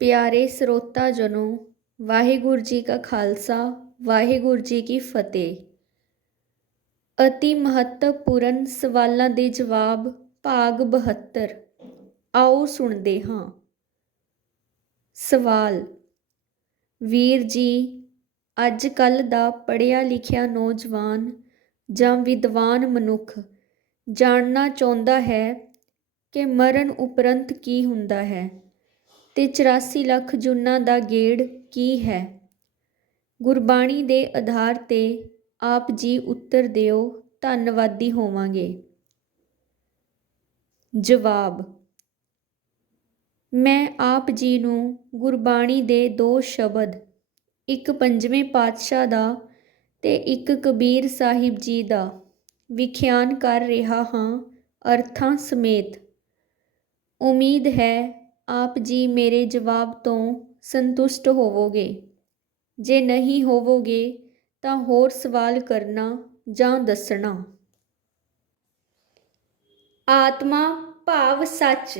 ਪਿਆਰੇ ਸਰੋਤਾ ਜਨੋ, ਵਾਹਿਗੁਰੂ ਜੀ ਕਾ ਖਾਲਸਾ, ਵਾਹਿਗੁਰੂ ਜੀ ਕੀ ਫਤਿਹ। ਅਤੀ ਮਹੱਤਵਪੂਰਨ ਸਵਾਲਾਂ ਦੇ ਜਵਾਬ ਭਾਗ 72। ਆਓ ਸੁਣਦੇ ਹਾਂ। ਸਵਾਲ: ਵੀਰ ਜੀ, ਅੱਜ ਕੱਲ੍ਹ ਦਾ ਪੜ੍ਹਿਆ ਲਿਖਿਆ ਨੌਜਵਾਨ ਜਾਂ ਵਿਦਵਾਨ ਮਨੁੱਖ ਜਾਣਨਾ ਚਾਹੁੰਦਾ ਹੈ ਕਿ ਮਰਨ ਉਪਰੰਤ ਕੀ ਹੁੰਦਾ ਹੈ ਤੇ 84 ਲੱਖ ਜੂਨਾਂ ਦਾ ਗੇੜ ਕੀ ਹੈ। ਗੁਰਬਾਣੀ ਦੇ ਆਧਾਰ ਤੇ ਆਪ ਜੀ ਉੱਤਰ ਦਿਓ, ਧੰਨਵਾਦੀ ਹੋਵਾਂਗੇ। ਜਵਾਬ: ਮੈਂ ਆਪ ਜੀ ਨੂੰ ਗੁਰਬਾਣੀ ਦੇ ਦੋ ਸ਼ਬਦ, ਇੱਕ ਪੰਜਵੇਂ ਪਾਤਸ਼ਾਹ ਦਾ ਤੇ ਇੱਕ ਕਬੀਰ ਸਾਹਿਬ ਜੀ ਦਾ ਵਿਖਿਆਨ ਕਰ ਰਿਹਾ ਹਾਂ, ਅਰਥਾਂ ਸਮੇਤ। ਉਮੀਦ ਹੈ ਆਪ ਜੀ ਮੇਰੇ ਜਵਾਬ ਤੋਂ ਸੰਤੁਸ਼ਟ ਹੋਵੋਗੇ। ਜੇ ਨਹੀਂ ਹੋਵੋਗੇ ਤਾਂ ਹੋਰ ਸਵਾਲ ਕਰਨਾ ਜਾਂ ਦੱਸਣਾ। ਆਤਮਾ ਭਾਵ ਸੱਚ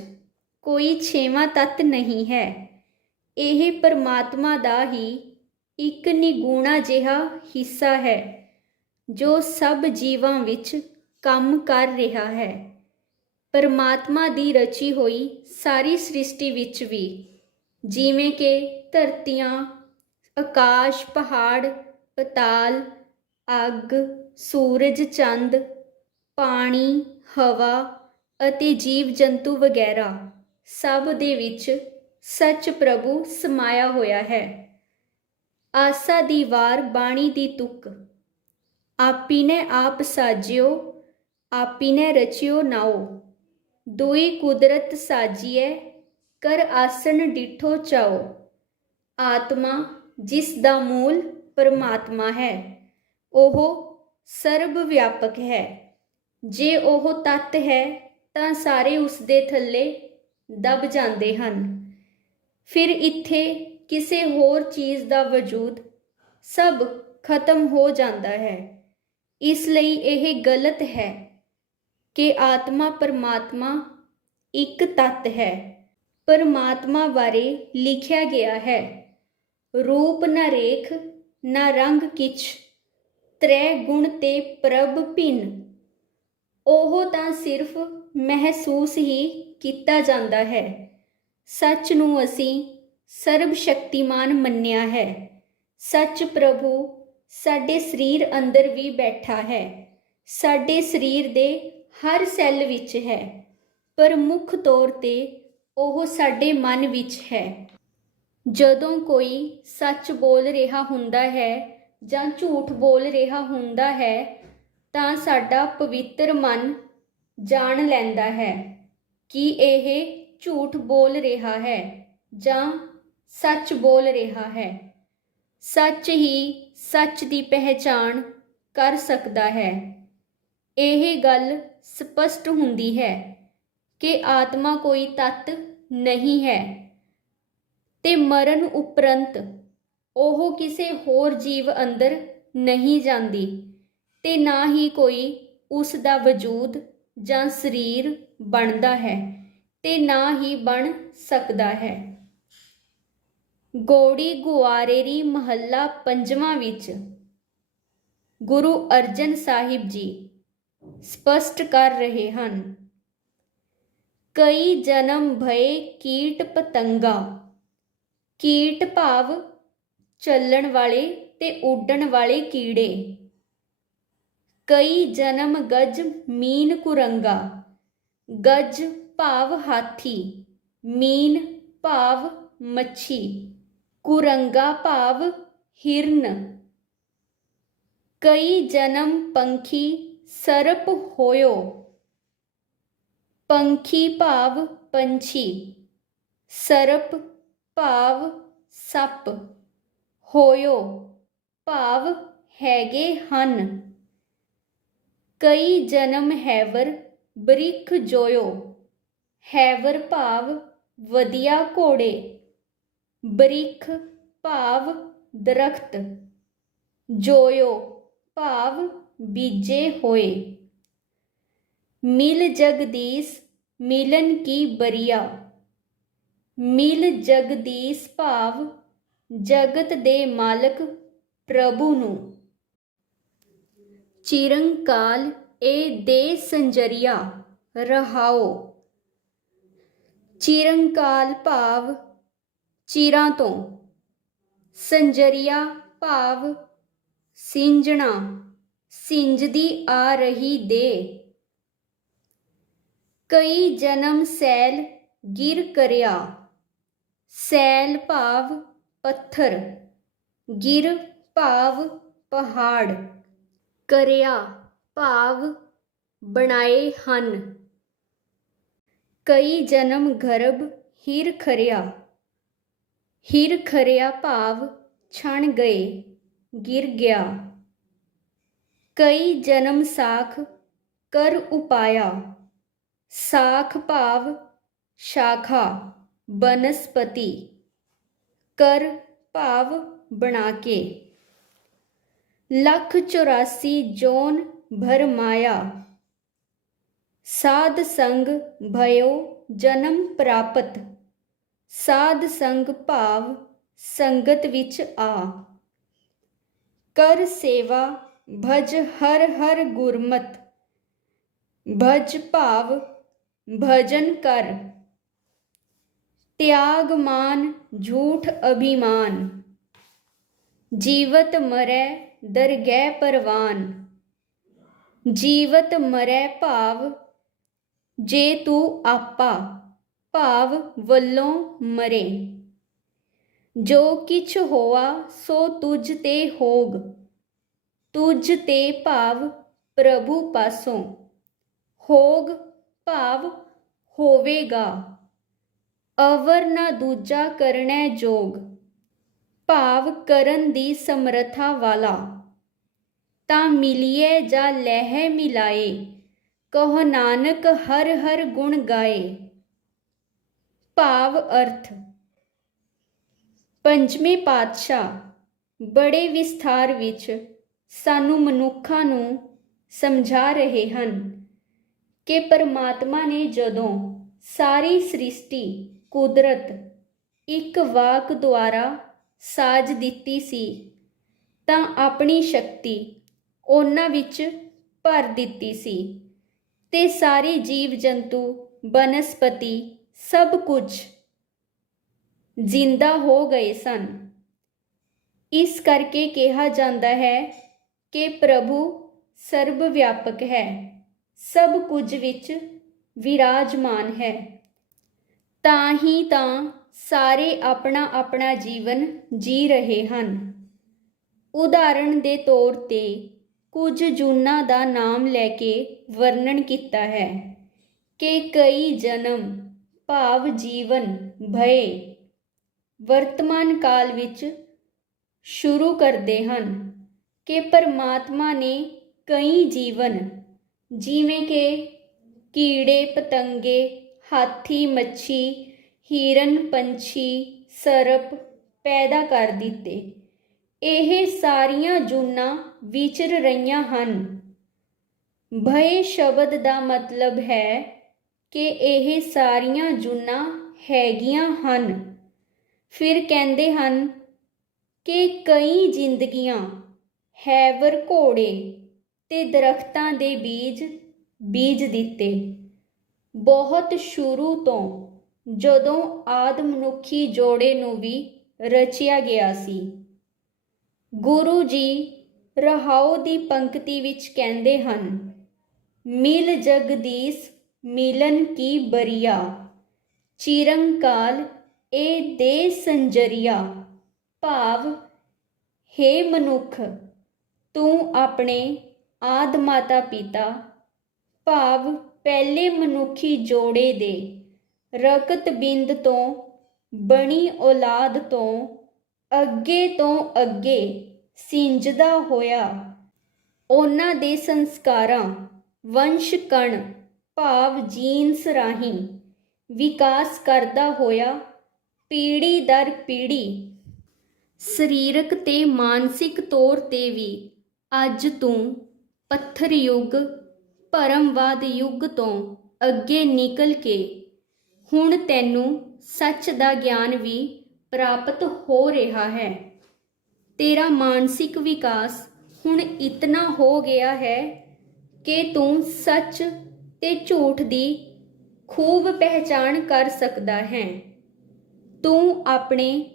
ਕੋਈ ਛੇਵਾਂ ਤੱਤ ਨਹੀਂ ਹੈ। ਇਹ ਪਰਮਾਤਮਾ ਦਾ ਹੀ ਇੱਕ ਨਿਗੂਣਾ ਜਿਹਾ ਹਿੱਸਾ ਹੈ ਜੋ ਸਭ ਜੀਵਾਂ ਵਿੱਚ ਕੰਮ ਕਰ ਰਿਹਾ ਹੈ। ਪਰਮਾਤਮਾ ਦੀ ਰਚੀ ਹੋਈ ਸਾਰੀ ਸ੍ਰਿਸ਼ਟੀ ਵਿੱਚ ਵੀ, ਜਿਵੇਂ ਕਿ ਧਰਤੀਆਂ, ਆਕਾਸ਼, ਪਹਾੜ, ਪਤਾਲ, ਅੱਗ, ਸੂਰਜ, ਚੰਦ, ਪਾਣੀ, ਹਵਾ ਅਤੇ ਜੀਵ ਜੰਤੂ ਵਗੈਰਾ, ਸਭ ਦੇ ਵਿੱਚ ਸੱਚ ਪ੍ਰਭੂ ਸਮਾਇਆ ਹੋਇਆ ਹੈ। ਆਸਾ ਦੀ ਵਾਰ ਬਾਣੀ ਦੀ ਤੁਕ, ਆਪੀ ਨੇ ਆਪ ਸਾਜਿਓ, ਆਪੀ ਨੇ ਰਚਿਓ ਨਾਓ। ਦੁਈ ਕੁਦਰਤ ਸਾਜੀਐ, ਕਰ ਆਸਣ ਡਿਠੋ ਚਾਓ। ਆਤਮਾ ਜਿਸ ਦਾ ਮੂਲ ਪਰਮਾਤਮਾ ਹੈ, ਉਹ ਸਰਬ ਵਿਆਪਕ ਹੈ। ਜੇ ਉਹ ਤੱਤ ਹੈ ਤਾਂ ਸਾਰੇ ਉਸ ਦੇ ਥੱਲੇ ਦਬ ਜਾਂਦੇ ਹਨ। ਫਿਰ ਇੱਥੇ ਕਿਸੇ ਹੋਰ ਚੀਜ਼ ਦਾ ਵਜੂਦ, ਸਭ ਖਤਮ ਹੋ ਜਾਂਦਾ ਹੈ। ਇਸ ਲਈ ਇਹ ਗਲਤ ਹੈ ਕਿ ਆਤਮਾ ਪਰਮਾਤਮਾ ਇੱਕ ਤੱਤ ਹੈ। ਪਰਮਾਤਮਾ ਬਾਰੇ ਲਿਖਿਆ ਗਿਆ ਹੈ, ਰੂਪ ਨ ਰੇਖ ਨ ਰੰਗ ਕਿਛ, ਤ੍ਰੈ ਗੁਣ ਤੇ ਪ੍ਰਭ ਭਿੰਨ। ਉਹ ਤਾਂ ਸਿਰਫ ਮਹਿਸੂਸ ਹੀ ਕੀਤਾ ਜਾਂਦਾ ਹੈ। ਸੱਚ ਨੂੰ ਅਸੀਂ ਸਰਬ ਸ਼ਕਤੀਮਾਨ ਮੰਨਿਆ ਹੈ। ਸੱਚ ਪ੍ਰਭੂ ਸਾਡੇ ਸਰੀਰ ਅੰਦਰ ਵੀ ਬੈਠਾ ਹੈ, ਸਾਡੇ ਸਰੀਰ ਦੇ ਹਰ ਸੈੱਲ ਵਿੱਚ ਹੈ, ਪਰ ਮੁੱਖ ਤੌਰ ਤੇ ਉਹ ਸਾਡੇ ਮਨ ਵਿੱਚ ਹੈ। ਜਦੋਂ ਕੋਈ ਸੱਚ ਬੋਲ ਰਿਹਾ ਹੁੰਦਾ ਹੈ ਜਾਂ ਝੂਠ ਬੋਲ ਰਿਹਾ ਹੁੰਦਾ ਹੈ ਤਾਂ ਸਾਡਾ ਪਵਿੱਤਰ ਮਨ ਜਾਣ ਲੈਂਦਾ ਹੈ ਕਿ ਇਹ ਝੂਠ ਬੋਲ ਰਿਹਾ ਹੈ ਜਾਂ ਸੱਚ ਬੋਲ ਰਿਹਾ ਹੈ। ਸੱਚ ਹੀ ਸੱਚ ਦੀ ਪਹਿਚਾਣ ਕਰ ਸਕਦਾ ਹੈ। ਇਹ ਗੱਲ ਸਪਸ਼ਟ ਹੁੰਦੀ ਹੈ ਕਿ ਆਤਮਾ ਕੋਈ ਤੱਤ ਨਹੀਂ ਹੈ ਤੇ ਮਰਨ ਉਪਰੰਤ ਉਹ ਕਿਸੇ ਹੋਰ ਜੀਵ ਅੰਦਰ ਨਹੀਂ ਜਾਂਦੀ ਤੇ ਨਾ ਹੀ ਕੋਈ ਉਸ ਦਾ ਵਜੂਦ ਜਾਂ ਸਰੀਰ ਬਣਦਾ ਹੈ ਤੇ ਨਾ ਹੀ ਬਣ ਸਕਦਾ ਹੈ। ਗੋੜੀ ਗੁਆਰੇਰੀ ਮਹੱਲਾ ਪੰਜਵਾਂ ਵਿੱਚ ਗੁਰੂ ਅਰਜਨ ਸਾਹਿਬ ਜੀ ਸਪਸ਼ਟ ਕਰ ਰਹੇ ਹਨ, ਕਈ ਜਨਮ ਭਏ ਕੀਟ ਪਤੰਗਾ। ਕੀਟ ਭਾਵ ਚੱਲਣ ਵਾਲੇ ਤੇ ਉੱਡਣ ਵਾਲੇ ਕੀੜੇ। ਕਈ ਜਨਮ ਗਜ ਮੀਨ ਕੁਰੰਗਾ। ਗਜ ਭਾਵ ਹਾਥੀ, ਮੀਨ ਭਾਵ ਮੱਛੀ, ਕੁਰੰਗਾ ਭਾਵ ਹਿਰਨ। ਕਈ ਜਨਮ ਪੰਖੀ ਸਰਪ ਹੋਇਓ। ਪੰਖੀ ਭਾਵ ਪੰਛੀ, ਸਰਪ ਭਾਵ ਸੱਪ, ਹੋਇਓ ਭਾਵ ਹੈਗੇ ਹਨ। ਕਈ ਜਨਮ ਹੈਵਰ ਬ੍ਰਿਖ ਜੋਇਓ। ਹੈਵਰ ਭਾਵ ਵਧੀਆ ਘੋੜੇ, ਬ੍ਰਿਖ ਭਾਵ ਦਰਖਤ, ਜੋਇਓ ਭਾਵ ਬੀਜੇ ਹੋਏ। ਮਿਲ ਜਗਦੀਸ਼ ਮਿਲਨ ਕੀ ਬਰੀਆ। ਮਿਲ ਜਗਦੀਸ਼ ਭਾਵ ਜਗਤ ਦੇ ਮਾਲਕ ਪ੍ਰਭੂ ਨੂੰ। ਚਿਰੰਕਾਲ ਇਹ ਦੇ ਸੰਜਰੀਆ ਰਹਾਓ। ਚਿਰੰਕਾਲ ਭਾਵ ਚਿਰਾਂ ਤੋਂ, ਸੰਜਰੀਆ ਭਾਵ ਸਿੰਜਣਾ, ਸਿੰਜਦੀ ਆ ਰਹੀ ਦੇ। ਕਈ ਜਨਮ ਸੈਲ ਗਿਰ ਕਰਿਆ। ਸੈਲ ਭਾਵ ਪੱਥਰ, ਗਿਰ ਭਾਵ ਪਹਾੜ, ਕਰਿਆ ਭਾਵ ਬਣਾਏ ਹਨ। ਕਈ ਜਨਮ ਗਰਭ ਹਿਰ ਖਰਿਆ। ਹਿਰ ਖਰਿਆ ਭਾਵ ਛਣ ਗਏ, ਗਿਰ ਗਿਆ। ਕਈ ਜਨਮ ਸਾਖ ਕਰ ਉਪਾਇਆ। ਸਾਖ ਭਾਵ ਸ਼ਾਖਾ, ਬਨਸਪਤੀ, ਕਰ ਭਾਵ ਬਣਾ ਕੇ। 184 ਜੋਨ ਭਰਮਾਇਆ। ਸਾਧ ਸੰਗ ਭਇਓ ਜਨਮ ਪ੍ਰਾਪਤ। ਸਾਧ ਸੰਗ ਭਾਵ ਸੰਗਤ ਵਿੱਚ ਆ। ਕਰ ਸੇਵਾ ਭਜ ਹਰ ਹਰ ਗੁਰਮਤ। ਭਜ ਭਾਵ ਭਜਨ ਕਰ। ਤਿਆਗ ਮਾਨ ਝੂਠ ਅਭਿਮਾਨ। ਜੀਵਤ ਮਰੈ ਦਰਗਹਿ ਪਰਵਾਨ। ਜੀਵਤ ਮਰੈ ਭਾਵ ਜੇ ਤੂੰ ਆਪਾ ਭਾਵ ਵੱਲੋਂ ਮਰੇ। ਜੋ ਕਿਛ ਹੋਆ ਸੋ ਤੁਝ ਤੇ ਹੋਗ। ਤੁਝ ਤੇ ਭਾਵ ਪ੍ਰਭੂ ਪਾਸੋਂ। ਹੋਗ ਭਾਵ ਹੋਵੇਗਾ। ਅਵਰ ਨਾ ਦੂਜਾ ਕਰਨੈ ਜੋਗ ਭਾਵ ਕਰਨ ਦੀ ਸਮਰੱਥਾ ਵਾਲਾ। ਤਾਂ ਮਿਲੀਏ ਜਾਂ ਲਹਿ ਮਿਲਾਏ, ਕਹੋ ਨਾਨਕ ਹਰ ਹਰ ਗੁਣ ਗਾਏ। ਭਾਵ ਅਰਥ। ਪੰਜਵੇਂ ਪਾਤਸ਼ਾਹ ਬੜੇ ਵਿਸਥਾਰ ਵਿੱਚ ਸਾਨੂੰ ਮਨੁੱਖਾਂ ਨੂੰ ਸਮਝਾ ਰਹੇ ਹਨ ਕਿ ਪਰਮਾਤਮਾ ਨੇ ਜਦੋਂ ਸਾਰੀ ਸ੍ਰਿਸ਼ਟੀ ਕੁਦਰਤ ਇੱਕ ਵਾਕ ਦੁਆਰਾ ਸਾਜ ਦਿੱਤੀ ਸੀ ਤਾਂ ਆਪਣੀ ਸ਼ਕਤੀ ਉਹਨਾਂ ਵਿੱਚ ਭਰ ਦਿੱਤੀ ਸੀ ਤੇ ਸਾਰੇ ਜੀਵ ਜੰਤੂ, ਬਨਸਪਤੀ ਸਭ ਕੁਝ ਜ਼ਿੰਦਾ ਹੋ ਗਏ ਸਨ। ਇਸ ਕਰਕੇ ਕਿਹਾ ਜਾਂਦਾ ਹੈ ਕਿ ਪ੍ਰਭੂ ਸਰਬ ਵਿਆਪਕ ਹੈ, ਸਭ ਕੁਝ ਵਿੱਚ ਵਿਰਾਜਮਾਨ ਹੈ। ਤਾਂ ਹੀ ਤਾਂ ਸਾਰੇ ਆਪਣਾ ਆਪਣਾ ਜੀਵਨ ਜੀ ਰਹੇ ਹਨ। ਉਦਾਹਰਣ ਦੇ ਤੌਰ ਤੇ ਕੁਝ ਜੂਨਾਂ ਦਾ ਨਾਮ ਲੈ ਕੇ ਵਰਣਨ ਕੀਤਾ ਹੈ ਕਿ ਕਈ ਜਨਮ ਭਾਵ ਜੀਵਨ ਭਏ ਵਰਤਮਾਨ ਕਾਲ ਵਿੱਚ ਸ਼ੁਰੂ ਕਰਦੇ ਹਨ ਕਿ ਪਰਮਾਤਮਾ ਨੇ ਕਈ ਜੀਵਨ ਜਿਵੇਂ ਕਿ ਕੀੜੇ ਪਤੰਗੇ, ਹਾਥੀ, ਮੱਛੀ, ਹਿਰਨ, ਪੰਛੀ, ਸਰਪ ਪੈਦਾ ਕਰ ਦਿੱਤੇ। ਇਹ ਸਾਰੀਆਂ ਜੂਨਾਂ ਵਿਚਰ ਰਹੀਆਂ ਹਨ। ਭਏ ਸ਼ਬਦ ਦਾ ਮਤਲਬ ਹੈ ਕਿ ਇਹ ਸਾਰੀਆਂ ਜੂਨਾਂ ਹੈਗੀਆਂ ਹਨ। ਫਿਰ ਕਹਿੰਦੇ ਹਨ ਕਿ ਕਈ ਜ਼ਿੰਦਗੀਆਂ ਹੈਵਰ ਘੋੜੇ ਤੇ ਦਰਖਤਾਂ ਦੇ ਬੀਜ ਦਿੱਤੇ। ਬਹੁਤ ਸ਼ੁਰੂ ਤੋਂ ਜਦੋਂ ਆਦਿ ਮਨੁੱਖੀ ਜੋੜੇ ਨੂੰ ਵੀ ਰਚਿਆ ਗਿਆ ਸੀ। ਗੁਰੂ ਜੀ ਰਹਾਉ ਦੀ ਪੰਕਤੀ ਵਿੱਚ ਕਹਿੰਦੇ ਹਨ, ਮਿਲ ਜਗਦੀਸ਼ ਮਿਲਨ ਕੀ ਬਰੀਆ। ਚਿਰੰਕਾਲ ਇਹ ਦੇ ਸੰਜਰੀਆ ਭਾਵ ਹੇ ਮਨੁੱਖ, ਤੂੰ ਆਪਣੇ ਆਦਿ ਮਾਤਾ ਪਿਤਾ ਭਾਵ ਪਹਿਲੇ ਮਨੁੱਖੀ ਜੋੜੇ ਦੇ ਰਕਤ ਬਿੰਦ ਤੋਂ ਬਣੀ ਔਲਾਦ ਤੋਂ ਅੱਗੇ ਸਿੰਜਦਾ ਹੋਇਆ ਉਹਨਾਂ ਦੇ ਸੰਸਕਾਰਾਂ ਵੰਸ਼ ਕਣ ਭਾਵ ਜੀਨਸ ਰਾਹੀਂ ਵਿਕਾਸ ਕਰਦਾ ਹੋਇਆ ਪੀੜ੍ਹੀ ਦਰ ਪੀੜ੍ਹੀ ਸਰੀਰਕ ਤੇ ਮਾਨਸਿਕ ਤੌਰ ਤੇ ਵੀ ਅੱਜ ਤੂੰ ਪੱਥਰ ਯੁੱਗ ਭਰਮਵਾਦ ਯੁੱਗ ਤੋਂ ਅੱਗੇ ਨਿਕਲ ਕੇ ਹੁਣ ਤੈਨੂੰ ਸੱਚ ਦਾ ਗਿਆਨ ਵੀ ਪ੍ਰਾਪਤ ਹੋ ਰਿਹਾ ਹੈ। ਤੇਰਾ ਮਾਨਸਿਕ ਵਿਕਾਸ ਹੁਣ ਇਤਨਾ ਹੋ ਗਿਆ ਹੈ ਕਿ ਤੂੰ ਸੱਚ ਤੇ ਝੂਠ ਦੀ ਖੂਬ ਪਹਿਚਾਣ ਕਰ ਸਕਦਾ ਹੈ। ਤੂੰ ਆਪਣੇ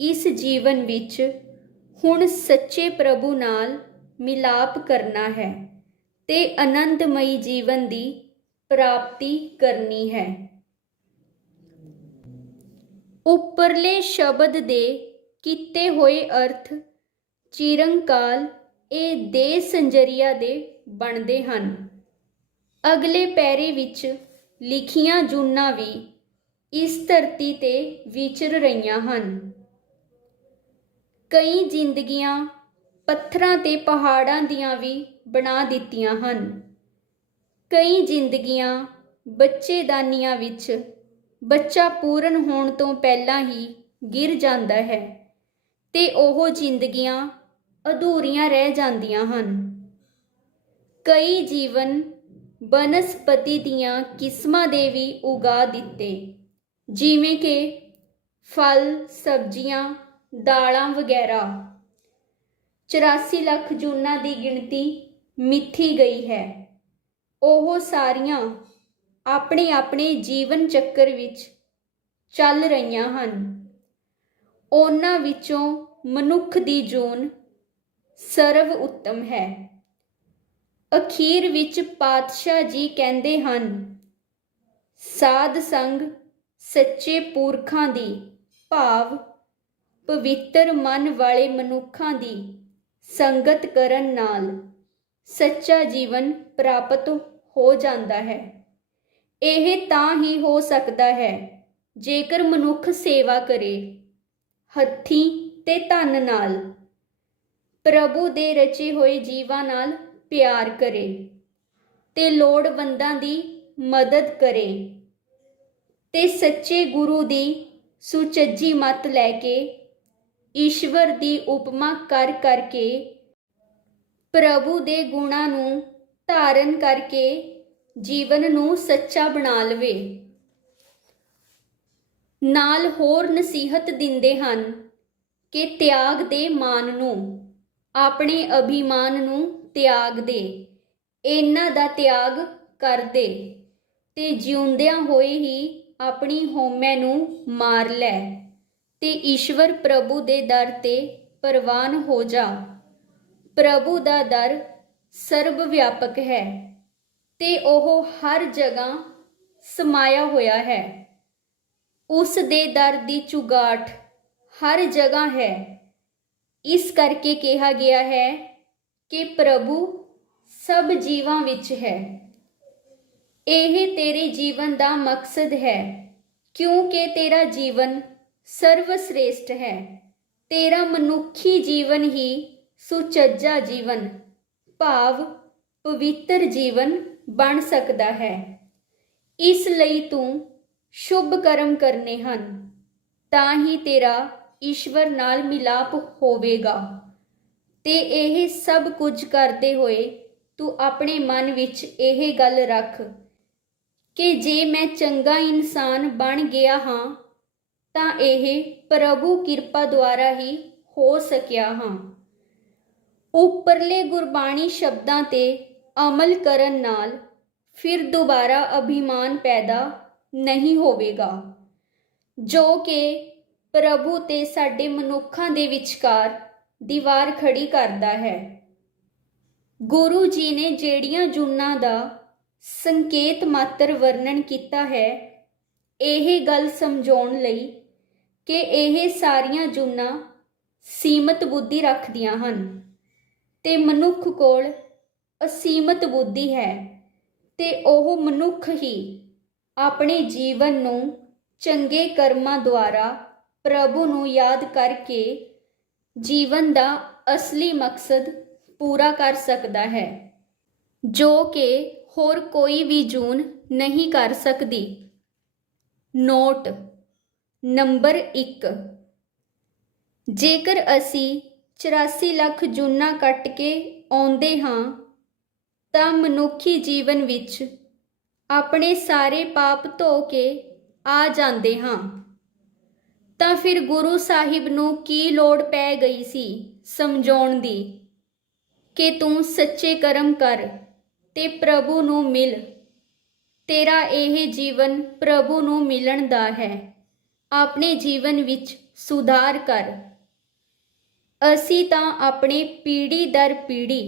ਇਸ ਜੀਵਨ ਵਿੱਚ ਹੁਣ ਸੱਚੇ ਪ੍ਰਭੂ ਨਾਲ ਮਿਲਾਪ ਕਰਨਾ ਹੈ ਤੇ ਆਨੰਦਮਈ ਜੀਵਨ ਦੀ ਪ੍ਰਾਪਤੀ ਕਰਨੀ ਹੈ। ਉੱਪਰਲੇ ਸ਼ਬਦ ਦੇ ਕੀਤੇ ਹੋਏ ਅਰਥ ਚਿਰੰਕਾਲ ਇਹ ਦੇਹ ਸੰਜਰੀਆ ਦੇ ਬਣਦੇ ਹਨ। ਅਗਲੇ ਪੈਰੇ ਵਿੱਚ ਲਿਖੀਆਂ ਜੂਨਾਂ ਵੀ ਇਸ ਧਰਤੀ ਤੇ ਵਿਚਰ ਰਹੀਆਂ ਹਨ। ਕਈ ਜ਼ਿੰਦਗੀਆਂ ਪੱਥਰਾਂ ਤੇ ਪਹਾੜਾਂ ਦੀਆਂ ਵੀ ਬਣਾ ਦਿੱਤੀਆਂ ਹਨ। ਕਈ ਜ਼ਿੰਦਗੀਆਂ ਬੱਚੇਦਾਨੀਆਂ ਵਿੱਚ ਬੱਚਾ ਪੂਰਨ ਹੋਣ ਤੋਂ ਪਹਿਲਾਂ ਹੀ ਗਿਰ ਜਾਂਦਾ ਹੈ ਤੇ ਉਹ ਜ਼ਿੰਦਗੀਆਂ ਅਧੂਰੀਆਂ ਰਹਿ ਜਾਂਦੀਆਂ ਹਨ। ਕਈ ਜੀਵਨ ਬਨਸਪਤੀ ਦੀਆਂ ਕਿਸਮਾਂ ਦੇ ਵੀ ਉਗਾ ਦਿੱਤੇ, ਜਿਵੇਂ ਕਿ ਫਲ, ਸਬਜ਼ੀਆਂ, ਦਾਲਾਂ ਵਗੈਰਾ। 84 ਲੱਖ ਜੂਨਾਂ ਦੀ ਗਿਣਤੀ ਮਿਥੀ ਗਈ ਹੈ। ਉਹ ਸਾਰੀਆਂ ਆਪਣੇ ਆਪਣੇ ਜੀਵਨ ਚੱਕਰ ਵਿੱਚ ਚੱਲ ਰਹੀਆਂ ਹਨ। ਉਹਨਾਂ ਵਿੱਚੋਂ ਮਨੁੱਖ ਦੀ ਜੂਨ ਸਰਵ ਉੱਤਮ ਹੈ। ਅਖੀਰ ਵਿੱਚ ਪਾਤਸ਼ਾਹ ਜੀ ਕਹਿੰਦੇ ਹਨ, ਸਾਧ ਸੰਗ ਸੱਚੇ ਪੁਰਖਾਂ ਦੀ, ਭਾਵ ਪਵਿੱਤਰ ਮਨ ਵਾਲੇ ਮਨੁੱਖਾਂ ਦੀ ਸੰਗਤ ਕਰਨ ਨਾਲ ਸੱਚਾ ਜੀਵਨ ਪ੍ਰਾਪਤ ਹੋ ਜਾਂਦਾ ਹੈ। ਇਹ ਤਾਂ ਹੀ ਹੋ ਸਕਦਾ ਹੈ ਜੇਕਰ ਮਨੁੱਖ ਸੇਵਾ ਕਰੇ, ਹੱਥੀਂ ਤੇ ਧਨ ਨਾਲ, ਪ੍ਰਭੂ ਦੇ ਰਚੇ ਹੋਏ ਜੀਵਾਂ ਨਾਲ ਪਿਆਰ ਕਰੇ ਤੇ ਲੋੜਵੰਦਾਂ ਦੀ ਮਦਦ ਕਰੇ ਤੇ ਸੱਚੇ ਗੁਰੂ ਦੀ ਸੁਚੱਜੀ ਮੱਤ ਲੈ ਕੇ ਈਸ਼ਵਰ ਦੀ ਉਪਮਾ ਕਰ ਕਰਕੇ ਪ੍ਰਭੂ ਦੇ ਗੁਣਾਂ ਨੂੰ ਧਾਰਨ ਕਰਕੇ ਜੀਵਨ ਨੂੰ ਸੱਚਾ ਬਣਾ ਲਵੇ। ਨਾਲ ਹੋਰ ਨਸੀਹਤ ਦਿੰਦੇ ਹਨ ਕਿ ਤਿਆਗ ਦੇ ਮਾਨ ਨੂੰ, ਆਪਣੇ ਅਭਿਮਾਨ ਨੂੰ ਤਿਆਗ ਦੇ, ਇਹਨਾਂ ਦਾ ਤਿਆਗ ਕਰ ਦੇ ਤੇ ਜਿਉਂਦਿਆਂ ਹੋਏ ਹੀ ਆਪਣੀ ਹਉਮੈ ਨੂੰ ਮਾਰ ਲੈ ਤੇ ਈਸ਼ਵਰ ਪ੍ਰਭੂ ਦੇ ਦਰ ਤੇ ਪ੍ਰਵਾਨ ਹੋ ਜਾ। ਪ੍ਰਭੂ ਦਾ ਦਰ ਸਰਬ ਵਿਆਪਕ ਹੈ ਤੇ ਉਹ ਹਰ ਜਗ੍ਹਾ ਸਮਾਇਆ ਹੋਇਆ ਹੈ। ਉਸ ਦੇ ਦਰ ਦੀ ਚੁਗਾਠ ਹਰ ਜਗ੍ਹਾ ਹੈ। ਇਸ ਕਰਕੇ ਕਿਹਾ ਗਿਆ ਹੈ ਕਿ ਪ੍ਰਭੂ ਸਭ ਜੀਵਾਂ ਵਿੱਚ ਹੈ। ਇਹ ਤੇਰੇ ਜੀਵਨ ਦਾ ਮਕਸਦ ਹੈ, ਕਿਉਂਕਿ ਤੇਰਾ ਜੀਵਨ ਸਰਵਸ਼੍ਰੇਸ਼ਟ ਹੈ। ਤੇਰਾ ਮਨੁੱਖੀ ਜੀਵਨ ਹੀ ਸੁਚੱਜਾ ਜੀਵਨ, ਭਾਵ ਪਵਿੱਤਰ ਜੀਵਨ ਬਣ ਸਕਦਾ ਹੈ। ਇਸ ਲਈ ਤੂੰ ਸ਼ੁਭ ਕਰਮ ਕਰਨੇ ਹਨ, ਤਾਂ ਹੀ ਤੇਰਾ ਈਸ਼ਵਰ ਨਾਲ ਮਿਲਾਪ ਹੋਵੇਗਾ। ਤੇ ਇਹ ਸਭ ਕੁਝ ਕਰਦੇ ਹੋਏ ਤੂੰ ਆਪਣੇ ਮਨ ਵਿੱਚ ਇਹ ਗੱਲ ਰੱਖ ਕਿ ਜੇ ਮੈਂ ਚੰਗਾ ਇਨਸਾਨ ਬਣ ਗਿਆ ਹਾਂ ਤਾਂ ਇਹ ਪ੍ਰਭੂ ਕਿਰਪਾ ਦੁਆਰਾ ਹੀ ਹੋ ਸਕਿਆ ਹਾਂ। ਉੱਪਰਲੇ ਗੁਰਬਾਣੀ ਸ਼ਬਦਾਂ ਤੇ ਅਮਲ ਕਰਨ ਨਾਲ ਫਿਰ ਦੁਬਾਰਾ ਅਭਿਮਾਨ ਪੈਦਾ ਨਹੀਂ ਹੋਵੇਗਾ, ਜੋ ਕਿ ਪ੍ਰਭੂ ਤੇ ਸਾਡੇ ਮਨੁੱਖਾਂ ਦੇ ਵਿਚਕਾਰ ਦੀਵਾਰ ਖੜੀ ਕਰਦਾ ਹੈ। ਗੁਰੂ ਜੀ ਨੇ ਜਿਹੜੀਆਂ ਜੂਨਾਂ ਦਾ ਸੰਕੇਤ ਮਾਤਰ ਵਰਣਨ ਕੀਤਾ ਹੈ, ਇਹ ਗੱਲ ਸਮਝਾਉਣ ਲਈ ਕਿ ਇਹ ਸਾਰੀਆਂ ਜੂਨਾਂ ਸੀਮਤ ਬੁੱਧੀ ਰੱਖਦੀਆਂ ਹਨ ਤੇ ਮਨੁੱਖ ਕੋਲ ਅਸੀਮਤ ਬੁੱਧੀ ਹੈ ਤੇ ਉਹ ਮਨੁੱਖ ਹੀ ਆਪਣੇ ਜੀਵਨ ਨੂੰ ਚੰਗੇ ਕਰਮਾਂ ਦੁਆਰਾ ਪ੍ਰਭੂ ਨੂੰ ਯਾਦ ਕਰਕੇ ਜੀਵਨ ਦਾ ਅਸਲੀ ਮਕਸਦ ਪੂਰਾ ਕਰ ਸਕਦਾ ਹੈ, ਜੋ ਕਿ ਹੋਰ ਕੋਈ ਵੀ ਜੂਨ ਨਹੀਂ ਕਰ ਸਕਦੀ। ਨੋਟ ਨੰਬਰ 1, ਜੇਕਰ ਅਸੀਂ 84 ਲੱਖ ਜੂਨਾਂ ਕੱਟ ਕੇ ਆਉਂਦੇ ਹਾਂ ਤਾਂ ਮਨੁੱਖੀ ਜੀਵਨ ਵਿੱਚ ਆਪਣੇ ਸਾਰੇ ਪਾਪ ਧੋ ਕੇ ਆ ਜਾਂਦੇ ਹਾਂ। ਤਾਂ ਫਿਰ ਗੁਰੂ ਸਾਹਿਬ ਨੂੰ ਕੀ ਲੋੜ ਪੈ ਗਈ ਸੀ ਸਮਝਾਉਣ ਦੀ ਕਿ ਤੂੰ ਸੱਚੇ ਕਰਮ ਕਰ ਤੇ ਪ੍ਰਭੂ ਨੂੰ ਮਿਲ। ਤੇਰਾ ਇਹ ਜੀਵਨ ਪ੍ਰਭੂ ਨੂੰ ਮਿਲਣ ਦਾ ਹੈ। ਆਪਣੇ ਜੀਵਨ ਵਿੱਚ ਸੁਧਾਰ ਕਰ। ਅਸੀਂ ਤਾਂ ਆਪਣੇ ਪੀੜ੍ਹੀ ਦਰ ਪੀੜ੍ਹੀ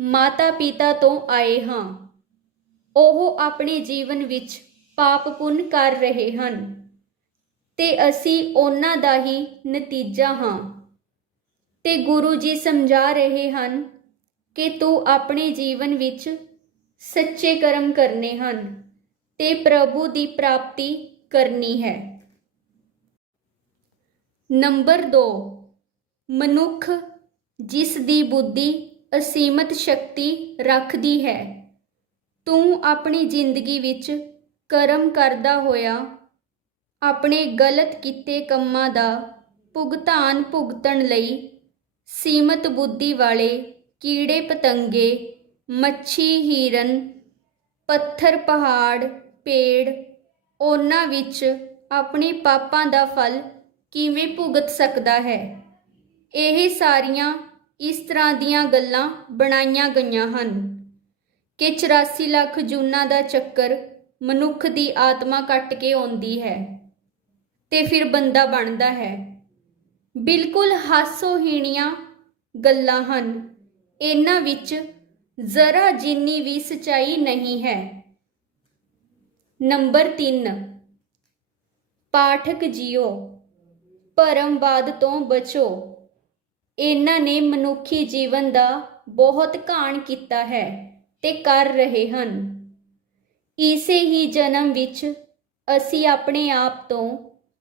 ਮਾਤਾ ਪਿਤਾ ਤੋਂ ਆਏ ਹਾਂ। ਉਹ ਆਪਣੇ ਜੀਵਨ ਵਿੱਚ ਪਾਪ ਪੁੰਨ ਕਰ ਰਹੇ ਹਨ ਤੇ ਅਸੀਂ ਉਹਨਾਂ ਦਾ ਹੀ ਨਤੀਜਾ ਹਾਂ। ਤੇ ਗੁਰੂ ਜੀ ਸਮਝਾ ਰਹੇ ਹਨ ਕਿ ਤੂੰ ਆਪਣੇ ਜੀਵਨ ਵਿੱਚ ਸੱਚੇ ਕਰਮ ਕਰਨੇ ਹਨ ਤੇ ਪ੍ਰਭੂ ਦੀ ਪ੍ਰਾਪਤੀ ਕਰਨੀ ਹੈ। ਨੰਬਰ 2, ਮਨੁੱਖ ਜਿਸ ਦੀ ਬੁੱਧੀ ਅਸੀਮਤ ਸ਼ਕਤੀ ਰੱਖਦੀ ਹੈ। ਤੂੰ ਆਪਣੀ ਜ਼ਿੰਦਗੀ ਵਿੱਚ ਕਰਮ ਕਰਦਾ ਹੋਇਆ ਆਪਣੇ ਗਲਤ ਕੀਤੇ ਕੰਮਾਂ ਦਾ ਭੁਗਤਾਨ ਭੁਗਤਣ ਲਈ ਸੀਮਤ ਬੁੱਧੀ ਵਾਲੇ ਕੀੜੇ ਪਤੰਗੇ, ਮੱਛੀ, ਹਿਰਨ, ਪੱਥਰ, ਪਹਾੜ, ਪੇੜ, ਉਹਨਾਂ ਵਿੱਚ ਆਪਣੇ ਪਾਪਾਂ ਦਾ ਫਲ ਕਿਵੇਂ ਭੁਗਤ ਸਕਦਾ ਹੈ? ਇਹ ਸਾਰੀਆਂ ਇਸ ਤਰ੍ਹਾਂ ਦੀਆਂ ਗੱਲਾਂ ਬਣਾਈਆਂ ਗਈਆਂ ਹਨ ਕਿ 84 ਲੱਖ ਜੂਨਾਂ ਦਾ ਚੱਕਰ ਮਨੁੱਖ ਦੀ ਆਤਮਾ ਕੱਟ ਕੇ ਆਉਂਦੀ ਹੈ ਤੇ ਫਿਰ ਬੰਦਾ ਬਣਦਾ ਹੈ। ਬਿਲਕੁਲ ਹਾਸੋਹੀਣੀਆਂ ਗੱਲਾਂ ਹਨ। ਇਹਨਾਂ ਵਿੱਚ ਜ਼ਰਾ ਜਿੰਨੀ ਵੀ ਸੱਚਾਈ ਨਹੀਂ ਹੈ। ਨੰਬਰ 3, ਪਾਠਕ ਜੀਓ, ਭਰਮਵਾਦ ਤੋਂ ਬਚੋ। ਇਹਨਾਂ ਨੇ ਮਨੁੱਖੀ ਜੀਵਨ ਦਾ ਬਹੁਤ ਘਾਣ ਕੀਤਾ ਹੈ ਤੇ ਕਰ ਰਹੇ ਹਨ। ਇਸੇ ਹੀ ਜਨਮ ਵਿੱਚ ਅਸੀਂ ਆਪਣੇ ਆਪ ਤੋਂ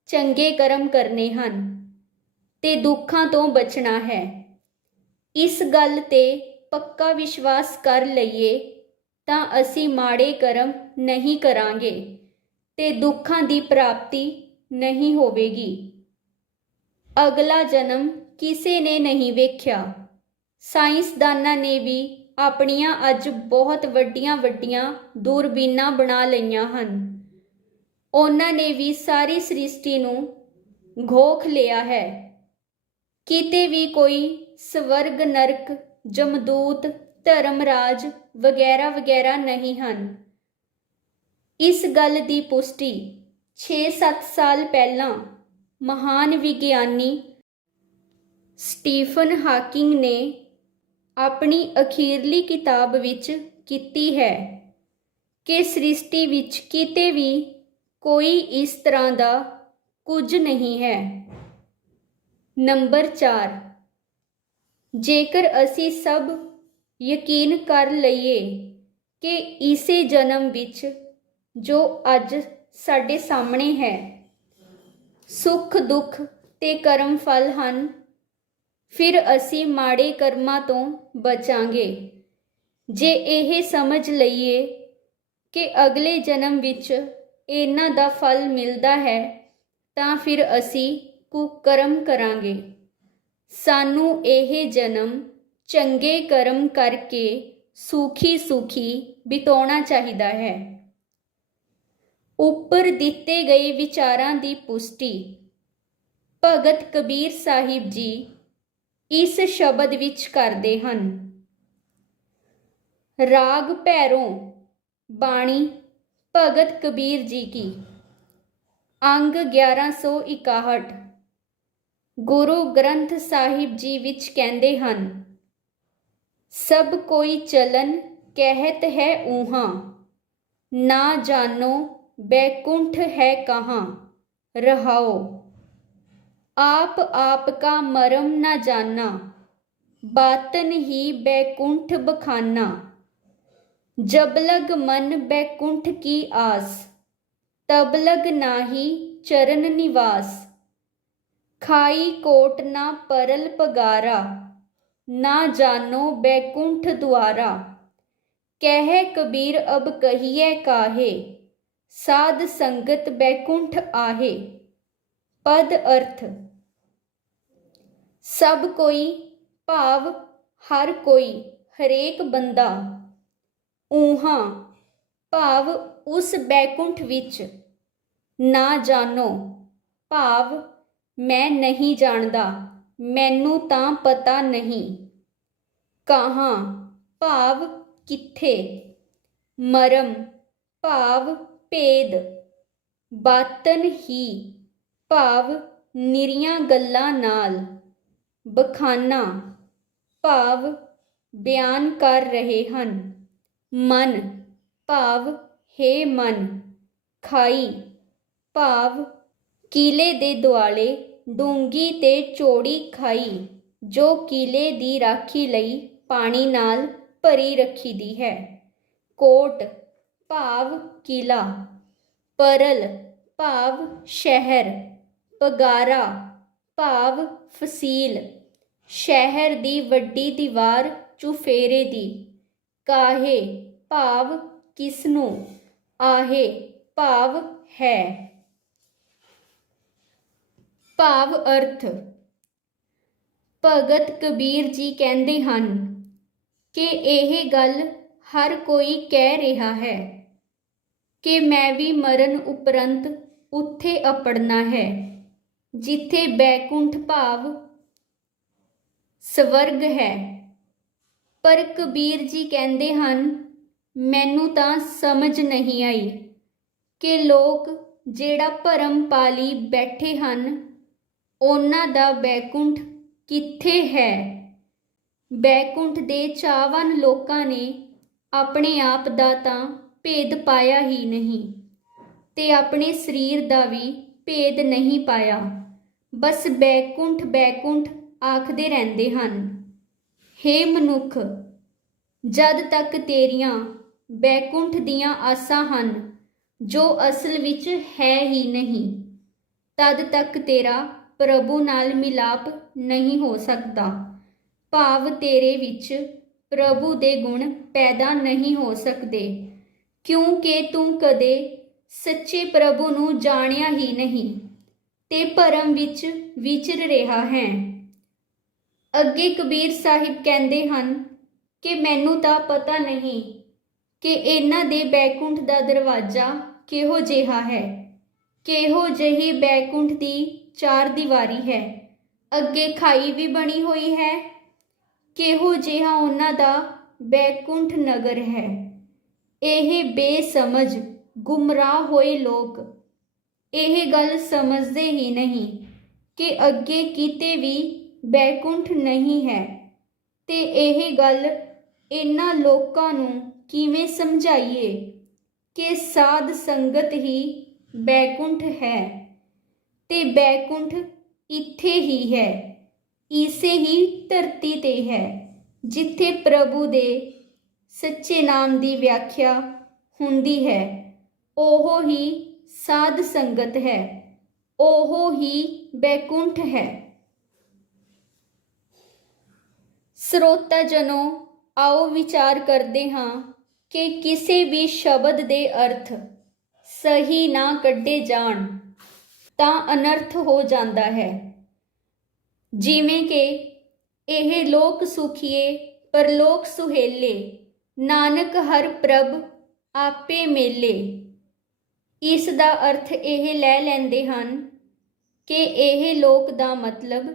ਚੰਗੇ ਕਰਮ ਕਰਨੇ ਹਨ ਤੇ ਦੁੱਖਾਂ ਤੋਂ ਬਚਣਾ ਹੈ। ਇਸ ਗੱਲ ਤੇ ਪੱਕਾ ਵਿਸ਼ਵਾਸ ਕਰ ਲਈਏ ਤਾਂ ਅਸੀਂ ਮਾੜੇ ਕਰਮ ਨਹੀਂ ਕਰਾਂਗੇ ਤੇ ਦੁੱਖਾਂ ਦੀ ਪ੍ਰਾਪਤੀ ਨਹੀਂ ਹੋਵੇਗੀ। ਅਗਲਾ ਜਨਮ ਕਿਸੇ ਨੇ ਨਹੀਂ ਵੇਖਿਆ। ਸਾਇੰਸਦਾਨਾਂ ਨੇ ਵੀ ਆਪਣੀਆਂ ਅੱਜ ਬਹੁਤ ਵੱਡੀਆਂ ਦੂਰਬੀਨਾਂ ਬਣਾ ਲਈਆਂ ਹਨ। ਉਹਨਾਂ ਨੇ ਵੀ ਸਾਰੀ ਸ੍ਰਿਸ਼ਟੀ ਨੂੰ ਘੋਖ ਲਿਆ ਹੈ। ਕਿਤੇ ਵੀ ਕੋਈ ਸਵਰਗ, ਨਰਕ, ਜਮਦੂਤ, ਧਰਮਰਾਜ ਵਗੈਰਾ ਨਹੀਂ ਹਨ। ਇਸ ਗੱਲ ਦੀ ਪੁਸ਼ਟੀ 6-7 ਸਾਲ ਪਹਿਲਾਂ ਮਹਾਨ ਵਿਗਿਆਨੀ ਸਟੀਫਨ ਹਾਕਿੰਗ ਨੇ ਆਪਣੀ ਅਖੀਰਲੀ ਕਿਤਾਬ ਵਿੱਚ ਕੀਤੀ ਹੈ ਕਿ ਸ੍ਰਿਸ਼ਟੀ ਵਿੱਚ ਕਿਤੇ ਵੀ ਕੋਈ ਇਸ ਤਰ੍ਹਾਂ ਦਾ ਕੁਝ ਨਹੀਂ ਹੈ। ਨੰਬਰ 4, ਜੇਕਰ ਅਸੀਂ ਸਭ ਯਕੀਨ ਕਰ ਲਈਏ ਕਿ ਇਸੇ ਜਨਮ ਵਿੱਚ ਜੋ ਅੱਜ ਸਾਡੇ ਸਾਹਮਣੇ ਹੈ ਸੁੱਖ ਦੁੱਖ ਤੇ ਕਰਮ ਫਲ ਹਨ, ਫਿਰ ਅਸੀਂ ਮਾੜੇ ਕਰਮਾਂ ਤੋਂ ਬਚਾਂਗੇ। ਜੇ ਇਹ ਸਮਝ ਲਈਏ ਕਿ ਅਗਲੇ ਜਨਮ ਵਿੱਚ ਇਹਨਾਂ ਦਾ ਫਲ ਮਿਲਦਾ ਹੈ ਤਾਂ ਫਿਰ ਅਸੀਂ ਕੁਕਰਮ ਕਰਾਂਗੇ। ਸਾਨੂੰ ਇਹ ਜਨਮ ਚੰਗੇ ਕਰਮ ਕਰਕੇ ਸੁਖੀ ਬਿਤਾਉਣਾ ਚਾਹੀਦਾ ਹੈ। ਉੱਪਰ ਦਿੱਤੇ ਗਏ ਵਿਚਾਰਾਂ ਦੀ ਪੁਸ਼ਟੀ ਭਗਤ ਕਬੀਰ ਸਾਹਿਬ ਜੀ ਇਸ ਸ਼ਬਦ ਵਿੱਚ ਕਰਦੇ ਹਨ। ਰਾਗ ਭੈਰੋਂ, ਬਾਣੀ ਭਗਤ ਕਬੀਰ ਜੀ ਕੀ, ਅੰਗ 1161। ਗੁਰੂ ਗ੍ਰੰਥ ਸਾਹਿਬ ਜੀ ਵਿੱਚ ਕਹਿੰਦੇ ਹਨ, ਸਭ ਕੋਈ ਚਲਨ ਕਹਿਤ ਹੈ ਊਹਾਂ, ਨਾ ਜਾਨੋ बैकुंठ है कहाँ। रहाओ आप का मरम न जाना, बातन ही बैकुंठ बखाना। जब लग मन बैकुंठ की आस, तब लग नाही चरण निवास। खाई कोट ना परल पगारा, ना जानो बैकुंठ द्वारा। कह कबीर अब कहिए काहे, साध संगत बैकुंठ आहे। पद अर्थ सब कोई भाव हर कोई, हरेक बंदा। ऊਹਾਂ ਭਾਵ ਉਸ ਬੈਕੁੰਠ ਵਿੱਚ ਨਾ ਜਾਣੋ ਭਾਵ ਮੈਂ ਨਹੀਂ ਜਾਣਦਾ, ਮੈਨੂੰ ਤਾਂ ਪਤਾ ਨਹੀਂ। ਕਹਾਂ ਭਾਵ ਕਿੱਥੇ। ਮਰਮ ਭਾਵ ਭੇਦ। ਬਾਤਨ ਹੀ ਭਾਵ ਨਿਰੀਆਂ ਗੱਲਾਂ ਨਾਲ। ਬਖਾਨਾ ਭਾਵ ਬਿਆਨ ਕਰ ਰਹੇ ਹਨ। ਮਨ ਭਾਵ ਹੇ ਮਨ। ਖਾਈ ਭਾਵ ਕਿਲੇ ਦੇ ਦੁਆਲੇ ਡੂੰਘੀ ਤੇ ਚੌੜੀ ਖਾਈ ਜੋ ਕਿਲੇ ਦੀ ਰਾਖੀ ਲਈ ਪਾਣੀ ਨਾਲ ਭਰੀ ਰੱਖੀ ਦੀ ਹੈ। ਕੋਟ ਭਾਵ ਕਿਲਾ। ਪਰਲ ਭਾਵ ਸ਼ਹਿਰ। ਪਗਾਰਾ ਭਾਵ ਫਸੀਲ, ਸ਼ਹਿਰ ਦੀ ਵੱਡੀ ਦੀਵਾਰ ਚੁਫੇਰੇ ਦੀ। ਕਾਹੇ ਭਾਵ ਕਿਸ ਨੂੰ। ਆਹੇ ਭਾਵ ਹੈ। ਭਾਵ ਅਰਥ। ਭਗਤ ਕਬੀਰ ਜੀ ਕਹਿੰਦੇ ਹਨ ਕਿ ਇਹ ਗੱਲ ਹਰ ਕੋਈ ਕਹਿ ਰਿਹਾ ਹੈ ਕਿ ਮੈਂ ਵੀ ਮਰਨ ਉਪਰੰਤ ਉੱਥੇ ਅਪੜਨਾ ਹੈ ਜਿੱਥੇ ਬੈਕੁੰਠ ਭਾਵ ਸਵਰਗ ਹੈ। ਪਰ ਕਬੀਰ ਜੀ ਕਹਿੰਦੇ ਹਨ ਮੈਨੂੰ ਤਾਂ ਸਮਝ ਨਹੀਂ ਆਈ ਕਿ ਲੋਕ ਜਿਹੜਾ ਭਰਮ ਪਾਲੀ ਬੈਠੇ ਹਨ ਉਹਨਾਂ ਦਾ ਬੈਕੁੰਠ ਕਿੱਥੇ ਹੈ। ਬੈਕੁੰਠ ਦੇ ਚਾਹਵਾਨ ਲੋਕਾਂ ਨੇ ਆਪਣੇ ਆਪ ਦਾ ਤਾਂ ਭੇਦ ਪਾਇਆ ਹੀ ਨਹੀਂ ਤੇ ਆਪਣੇ ਸਰੀਰ ਦਾ ਵੀ ਭੇਦ ਨਹੀਂ ਪਾਇਆ। ਬਸ ਬੈਕੁੰਠ ਬੈਕੁੰਠ ਆਖਦੇ ਰਹਿੰਦੇ ਹਨ। ਹੇ ਮਨੁੱਖ, ਜਦ ਤੱਕ ਤੇਰੀਆਂ ਬੈਕੁੰਠ ਦੀਆਂ ਆਸਾਂ ਹਨ ਜੋ ਅਸਲ ਵਿੱਚ ਹੈ ਹੀ ਨਹੀਂ, ਤਦ ਤੱਕ ਤੇਰਾ ਪ੍ਰਭੂ ਨਾਲ ਮਿਲਾਪ ਨਹੀਂ ਹੋ ਸਕਦਾ। ਭਾਵ ਤੇਰੇ ਵਿੱਚ ਪ੍ਰਭੂ ਦੇ ਗੁਣ ਪੈਦਾ ਨਹੀਂ ਹੋ ਸਕਦੇ ਕਿਉਂਕਿ ਤੂੰ ਕਦੇ ਸੱਚੇ ਪ੍ਰਭੂ ਨੂੰ ਜਾਣਿਆ ਹੀ ਨਹੀਂ ਤੇ ਭਰਮ ਵਿੱਚ ਵਿਚਰ ਰਿਹਾ ਹੈ। ਅੱਗੇ ਕਬੀਰ ਸਾਹਿਬ ਕਹਿੰਦੇ ਹਨ ਕਿ ਮੈਨੂੰ ਤਾਂ ਪਤਾ ਨਹੀਂ ਕਿ ਇਹਨਾਂ ਦੇ ਬੈਕੁੰਠ ਦਾ ਦਰਵਾਜ਼ਾ ਕਿਹੋ ਜਿਹਾ ਹੈ, ਕਿਹੋ ਜਿਹੀ ਬੈਕੁੰਠ ਦੀ ਚਾਰ ਦੀਵਾਰੀ ਹੈ, ਅੱਗੇ ਖਾਈ ਵੀ ਬਣੀ ਹੋਈ ਹੈ, ਕਿਹੋ ਜਿਹਾ ਉਹਨਾਂ ਦਾ ਬੈਕੁੰਠ ਨਗਰ ਹੈ। ਇਹ ਬੇਸਮਝ ਗੁੰਮਰਾਹ ਹੋਏ ਲੋਕ ਇਹ ਗੱਲ ਸਮਝਦੇ ਹੀ ਨਹੀਂ ਕਿ ਅੱਗੇ ਕਿਤੇ ਵੀ ਬੈਕੁੰਠ ਨਹੀਂ ਹੈ ਤੇ ਇਹ ਗੱਲ ਇਹਨਾਂ ਲੋਕਾਂ ਨੂੰ ਕਿਵੇਂ ਸਮਝਾਈਏ ਕਿ ਸਾਧ ਸੰਗਤ ਹੀ ਬੈਕੁੰਠ ਹੈ ਤੇ ਬੈਕੁੰਠ ਇੱਥੇ ਹੀ ਹੈ, ਇਸੇ ਹੀ ਧਰਤੀ ਤੇ ਹੈ ਜਿੱਥੇ ਪ੍ਰਭੂ ਦੇ ਸੱਚੇ ਨਾਮ ਦੀ ਵਿਆਖਿਆ ਹੁੰਦੀ ਹੈ। ਉਹ ਹੀ ਸਾਧ ਸੰਗਤ ਹੈ, ਉਹ ਹੀ ਬੈਕੁੰਠ ਹੈ। ਸਰੋਤਾ ਜਨੋ, ਆਓ ਵਿਚਾਰ ਕਰਦੇ ਹਾਂ ਕਿ ਕਿਸੇ ਵੀ ਸ਼ਬਦ ਦੇ ਅਰਥ ਸਹੀ ਨਾ ਕੱਢੇ ਜਾਣ ਤਾਂ ਅਨਰਥ ਹੋ ਜਾਂਦਾ ਹੈ। ਜਿਵੇਂ ਕਿ ਇਹ ਲੋਕ ਸੁਖੀਏ ਪਰਲੋਕ ਸੁਹੇਲੇ, ਨਾਨਕ ਹਰ ਪ੍ਰਭ ਆਪੇ ਮੇਲੇ। ਇਸ ਦਾ ਅਰਥ ਇਹ ਲੈ ਲੈਂਦੇ ਹਨ ਕਿ ਇਹ ਲੋਕ ਦਾ ਮਤਲਬ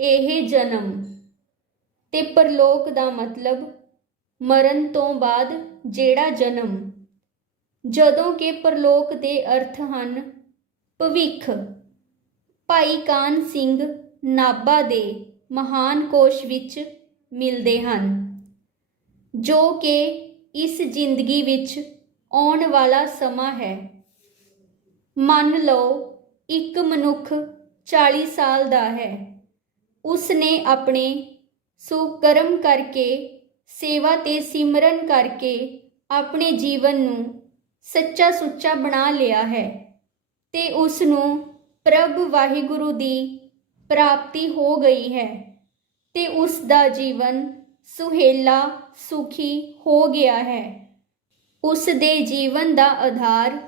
ਇਹ ਜਨਮ ਤੇ ਪਰਲੋਕ ਦਾ ਮਤਲਬ ਮਰਨ ਤੋਂ ਬਾਅਦ ਜਿਹੜਾ ਜਨਮ, ਜਦੋਂ ਕਿ ਪਰਲੋਕ ਦੇ ਅਰਥ ਹਨ ਭਵਿੱਖ। ਭਾਈ ਕਾਨ ਸਿੰਘ ਨਾਭਾ ਦੇ ਮਹਾਨ ਕੋਸ਼ ਵਿੱਚ ਮਿਲਦੇ ਹਨ ਜੋ ਕਿ ਇਸ ਜ਼ਿੰਦਗੀ ਵਿੱਚ ਆਉਣ ਵਾਲਾ ਸਮਾਂ ਹੈ। ਮੰਨ ਲਓ ਇੱਕ ਮਨੁੱਖ 40 ਸਾਲ ਦਾ ਹੈ। ਉਸ ਨੇ ਆਪਣੇ ਸੁਕਰਮ ਕਰਕੇ, ਸੇਵਾ ਤੇ ਸਿਮਰਨ ਕਰਕੇ ਆਪਣੇ ਜੀਵਨ ਨੂੰ ਸੱਚਾ ਸੁੱਚਾ ਬਣਾ ਲਿਆ ਹੈ ਤੇ ਉਸ ਨੂੰ ਪ੍ਰਭ ਵਾਹਿਗੁਰੂ ਦੀ ਪ੍ਰਾਪਤੀ ਹੋ ਗਈ ਹੈ ਤੇ ਉਸ ਦਾ ਜੀਵਨ ਸੁਹੇਲਾ ਸੁਖੀ ਹੋ ਗਿਆ ਹੈ। ਉਸ ਦੇ ਜੀਵਨ ਦਾ ਆਧਾਰ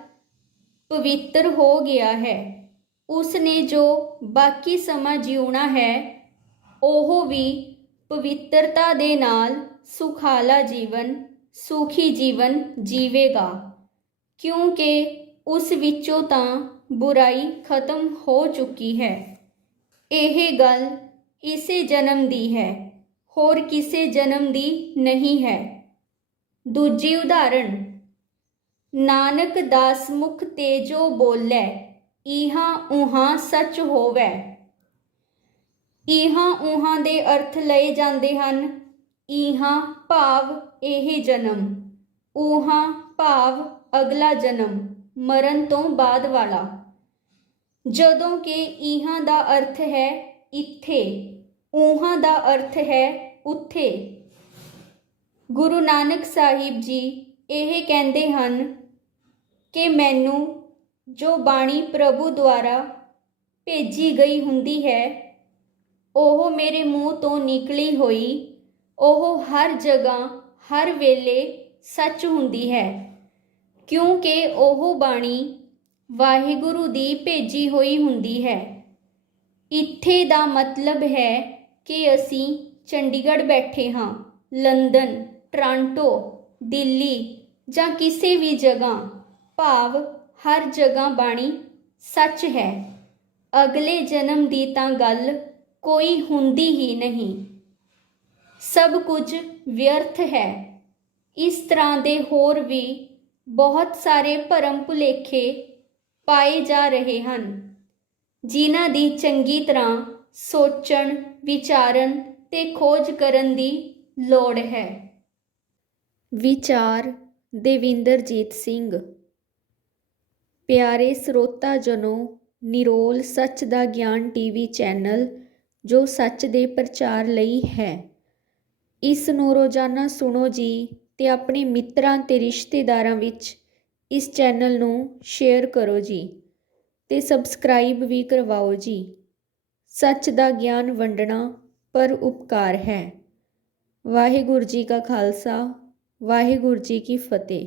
ਪਵਿੱਤਰ ਹੋ ਗਿਆ ਹੈ। ਉਸ ਨੇ ਜੋ ਬਾਕੀ ਸਮਾਂ ਜਿਉਣਾ ਹੈ ਉਹ ਵੀ ਪਵਿੱਤਰਤਾ ਦੇ ਨਾਲ ਸੁਖਾਲਾ ਜੀਵਨ, ਸੁਖੀ ਜੀਵਨ ਜੀਵੇਗਾ ਕਿਉਂਕਿ ਉਸ ਵਿੱਚੋਂ ਤਾਂ ਬੁਰਾਈ ਖਤਮ ਹੋ ਚੁੱਕੀ ਹੈ। ਇਹ ਗੱਲ ਇਸੇ ਜਨਮ ਦੀ ਹੈ, ਹੋਰ ਕਿਸੇ ਜਨਮ ਦੀ ਨਹੀਂ ਹੈ। ਦੂਜੀ ਉਦਾਹਰਣ, ਨਾਨਕ ਦਾਸ ਮੁਖ ਤੇ ਜੋ ਬੋਲੇ, ਇਹਾਂ ਉਹਾਂ ਸੱਚ ਹੋਵੈ। ਇਹਾਂ ਉਹਾਂ ਦੇ ਅਰਥ ਲਏ ਜਾਂਦੇ ਹਨ। ਇਹਾਂ ਭਾਵ ਇਹ ਜਨਮ, ਉਹਾਂ ਭਾਵ ਅਗਲਾ ਜਨਮ, ਮਰਨ ਤੋਂ ਬਾਅਦ ਵਾਲਾ। ਜਦੋਂ ਕਿ ਇਹਾਂ ਦਾ ਅਰਥ ਹੈ ਇੱਥੇ, ਉਹਾਂ ਦਾ ਅਰਥ ਹੈ ਉੱਥੇ। ਗੁਰੂ ਨਾਨਕ ਸਾਹਿਬ ਜੀ ਇਹ ਕਹਿੰਦੇ ਹਨ ਕਿ ਮੈਨੂੰ ਜੋ ਬਾਣੀ ਪ੍ਰਭੂ ਦੁਆਰਾ ਭੇਜੀ ਗਈ ਹੁੰਦੀ ਹੈ, ਉਹ ਮੇਰੇ ਮੂੰਹ ਤੋਂ ਨਿਕਲੀ ਹੋਈ, ਉਹ ਹਰ ਜਗ੍ਹਾ ਹਰ ਵੇਲੇ ਸੱਚ ਹੁੰਦੀ ਹੈ, ਕਿਉਂਕਿ ਉਹ ਬਾਣੀ ਵਾਹਿਗੁਰੂ ਦੀ ਭੇਜੀ ਹੋਈ ਹੁੰਦੀ ਹੈ। ਇੱਥੇ ਦਾ ਮਤਲਬ ਹੈ ਕਿ ਅਸੀਂ ਚੰਡੀਗੜ੍ਹ ਬੈਠੇ ਹਾਂ, ਲੰਦਨ, ਟੋਰਾਂਟੋ, ਦਿੱਲੀ ਜਾਂ ਕਿਸੇ ਵੀ ਜਗ੍ਹਾ, ਭਾਵ ਹਰ ਜਗ੍ਹਾ ਬਾਣੀ ਸੱਚ ਹੈ। ਅਗਲੇ ਜਨਮ ਦੀ ਤਾਂ ਗੱਲ ਕੋਈ ਹੁੰਦੀ ਹੀ ਨਹੀਂ, ਸਭ ਕੁਝ ਵਿਅਰਥ ਹੈ। ਇਸ ਤਰ੍ਹਾਂ ਦੇ ਹੋਰ ਵੀ ਬਹੁਤ ਸਾਰੇ ਭਰਮ ਭੁਲੇਖੇ ਪਾਏ ਜਾ ਰਹੇ ਹਨ, ਜਿਨ੍ਹਾਂ ਦੀ ਚੰਗੀ ਤਰ੍ਹਾਂ ਸੋਚਣ, ਵਿਚਾਰਨ ਤੇ ਖੋਜ ਕਰਨ ਦੀ ਲੋੜ ਹੈ। ਵਿਚਾਰ ਦੇਵਿੰਦਰਜੀਤ ਸਿੰਘ। ਪਿਆਰੇ ਸਰੋਤਾ ਜਨੋ, ਨਿਰੋਲ ਸੱਚ ਦਾ ਗਿਆਨ ਟੀਵੀ ਚੈਨਲ ਜੋ ਸੱਚ ਦੇ ਪ੍ਰਚਾਰ ਲਈ ਹੈ, ਇਸ ਨੂੰ ਰੋਜ਼ਾਨਾ ਸੁਣੋ ਜੀ ਤੇ ਆਪਣੇ ਮਿੱਤਰਾਂ ਤੇ ਰਿਸ਼ਤੇਦਾਰਾਂ ਵਿੱਚ ਇਸ ਚੈਨਲ ਨੂੰ ਸ਼ੇਅਰ ਕਰੋ ਜੀ ਤੇ ਸਬਸਕ੍ਰਾਈਬ ਵੀ ਕਰਵਾਓ ਜੀ। ਸੱਚ ਦਾ ਗਿਆਨ ਵੰਡਣਾ ਪਰ ਉਪਕਾਰ ਹੈ। ਵਾਹਿਗੁਰੂ ਜੀ ਕਾ ਖਾਲਸਾ, ਵਾਹਿਗੁਰੂ ਜੀ ਕੀ ਫਤਿਹ।